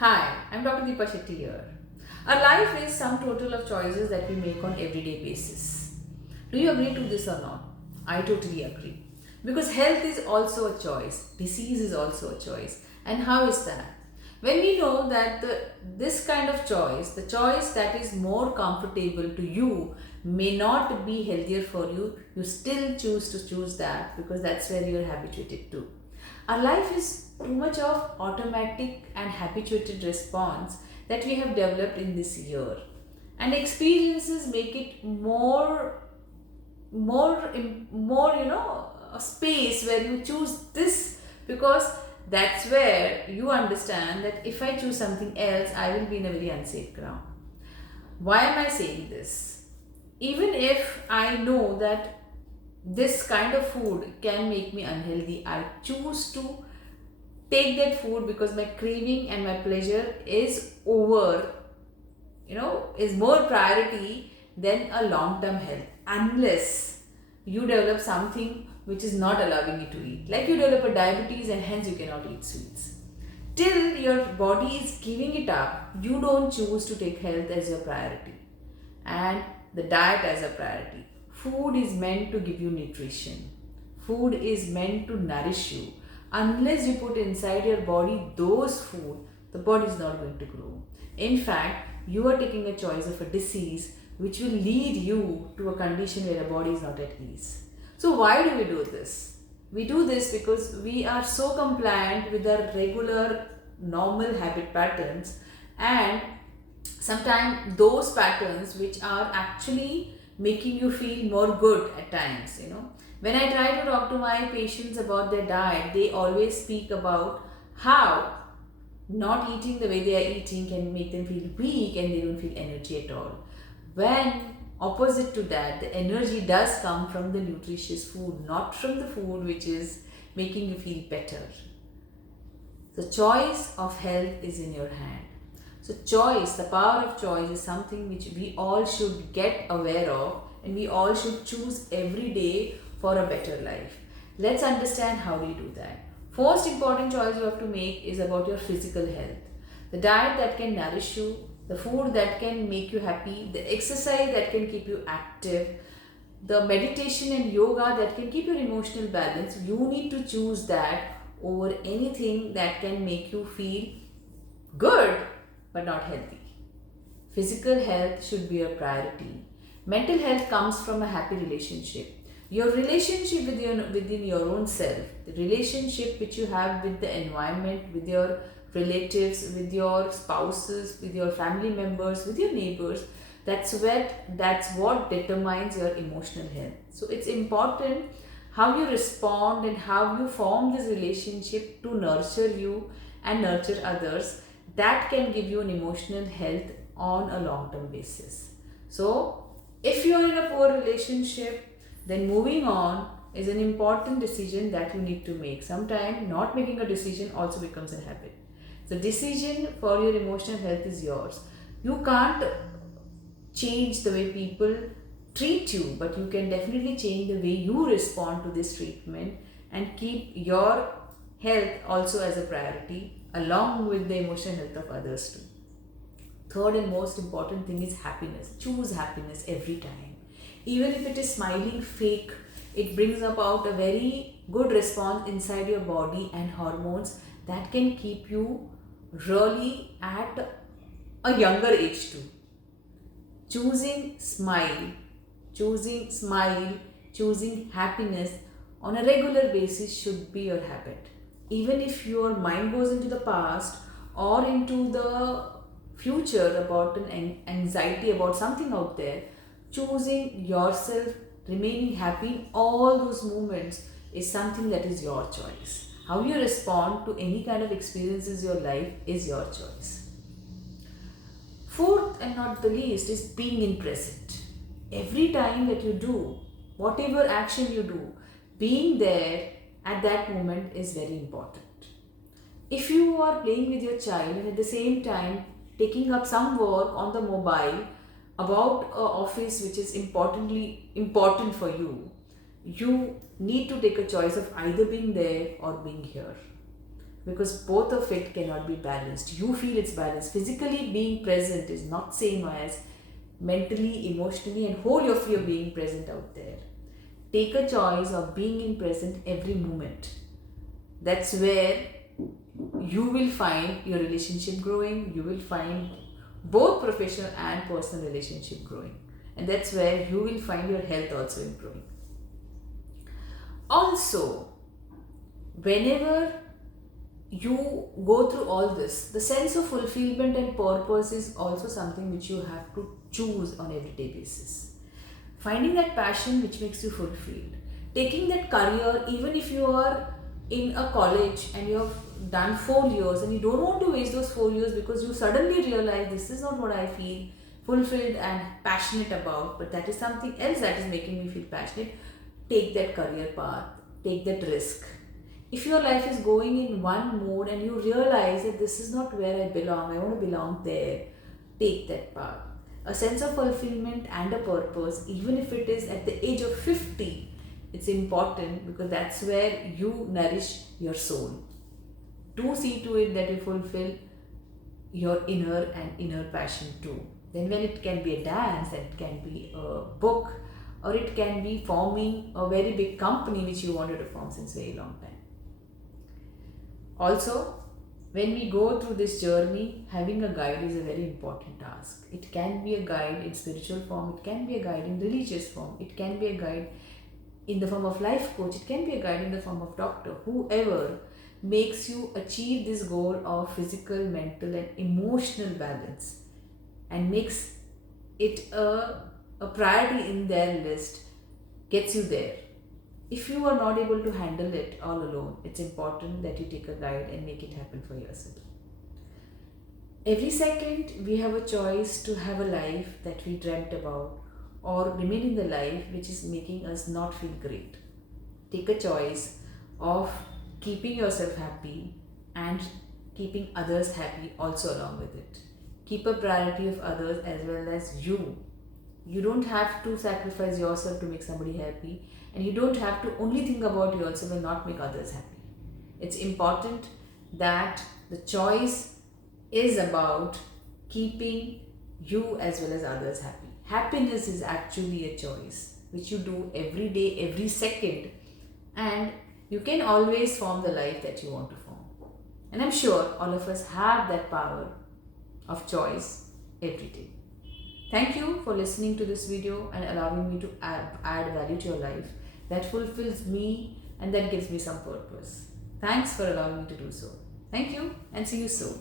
Hi, I'm Dr. Deepa Shetty here. Our life is some total of choices that we make on everyday basis. Do you agree to this or not? I totally agree. Because health is also a choice, disease is also a choice. And how is that? When we know that this kind of choice, the choice that is more comfortable to you, may not be healthier for you, you still choose to choose that because that's where you're habituated to. Our life is too much of automatic and habituated response that we have developed in this year. And experiences make it more a space where you choose this because that's where you understand that if I choose something else, I will be in a very unsafe ground. Why am I saying this? Even if I know that this kind of food can make me unhealthy, I choose to take that food because my craving and my pleasure is over, is more priority than a long term health. Unless you develop something which is not allowing you to eat, like you develop a diabetes and hence you cannot eat sweets. Till your body is giving it up, you don't choose to take health as your priority and the diet as a priority. Food is meant to give you nutrition. Food is meant to nourish you. Unless you put inside your body those food, the body is not going to grow. In fact, you are taking a choice of a disease which will lead you to a condition where the body is not at ease. So why do we do this? We do this because we are so compliant with our regular normal habit patterns, and sometimes those patterns which are actually making you feel more good at times. When I try to talk to my patients about their diet, they always speak about how not eating the way they are eating can make them feel weak and they don't feel energy at all. When opposite to that, the energy does come from the nutritious food, not from the food which is making you feel better. The choice of health is in your hand. So, choice, the power of choice, is something which we all should get aware of and we all should choose every day for a better life. Let's understand how we do that. First important choice you have to make is about your physical health. The diet that can nourish you, the food that can make you happy, the exercise that can keep you active, the meditation and yoga that can keep your emotional balance. You need to choose that over anything that can make you feel good but not healthy. Physical health should be a priority. Mental health comes from a happy relationship. Your relationship within your own self, the relationship which you have with the environment, with your relatives, with your spouses, with your family members, with your neighbors, that's what determines your emotional health. So it's important how you respond and how you form this relationship to nurture you and nurture others, that can give you an emotional health on a long term basis. So if you are in a poor relationship, then moving on is an important decision that you need to make. Sometimes not making a decision also becomes a habit. The decision for your emotional health is yours. You can't change the way people treat you, but you can definitely change the way you respond to this treatment and keep your health also as a priority along with the emotional health of others too. Third and most important thing is happiness. Choose happiness every time. Even if it is smiling fake, it brings about a very good response inside your body and hormones that can keep you really at a younger age too. Choosing smile, choosing happiness on a regular basis should be your habit. Even if your mind goes into the past or into the future about an anxiety about something out there, choosing yourself, remaining happy in all those moments is something that is your choice. How you respond to any kind of experiences in your life is your choice. Fourth and not the least is being in present. Every time that you do, whatever action you do, being there at that moment is very important. If you are playing with your child and at the same time taking up some work on the mobile about a office which is importantly important for you need to take a choice of either being there or being here. because both of it cannot be balanced. You feel it's balanced. Physically being present is not same as mentally, emotionally, and whole of you being present out there. Take a choice of being in present every moment. That's where you will find your relationship growing. You will find both professional and personal relationship growing, and that's where you will find your health also improving. Also, whenever you go through all this, the sense of fulfillment and purpose is also something which you have to choose on everyday basis. Finding that passion which makes you fulfilled, taking that career, even if you are in a college and you have done 4 years and you don't want to waste those 4 years because you suddenly realize this is not what I feel fulfilled and passionate about, but that is something else that is making me feel passionate. Take that career path, take that risk. If your life is going in one mode and you realize that this is not where I belong, I want to belong there, take that path. A sense of fulfillment and a purpose, even if it is at the age of 50, it's important because that's where you nourish your soul. Do see to it that you fulfill your inner passion too. Then when it can be a dance, it can be a book, or it can be forming a very big company which you wanted to form since a very long time. Also, when we go through this journey, having a guide is a very important task. It can be a guide in spiritual form, it can be a guide in religious form, it can be a guide in the form of life coach, it can be a guide in the form of doctor, whoever makes you achieve this goal of physical, mental, and emotional balance and makes it a priority in their list, gets you there. If you are not able to handle it all alone, it's important that you take a guide and make it happen for yourself. Every second, we have a choice to have a life that we dreamt about or remain in the life which is making us not feel great. Take a choice of keeping yourself happy and keeping others happy also along with it. Keep a priority of others as well as you. You don't have to sacrifice yourself to make somebody happy, and you don't have to only think about yourself and not make others happy. It's important that the choice is about keeping you as well as others happy. Happiness is actually a choice which you do every day, every second, and you can always form the life that you want to form. And I'm sure all of us have that power of choice every day. Thank you for listening to this video and allowing me to add value to your life that fulfills me and that gives me some purpose. Thanks for allowing me to do so. Thank you and see you soon.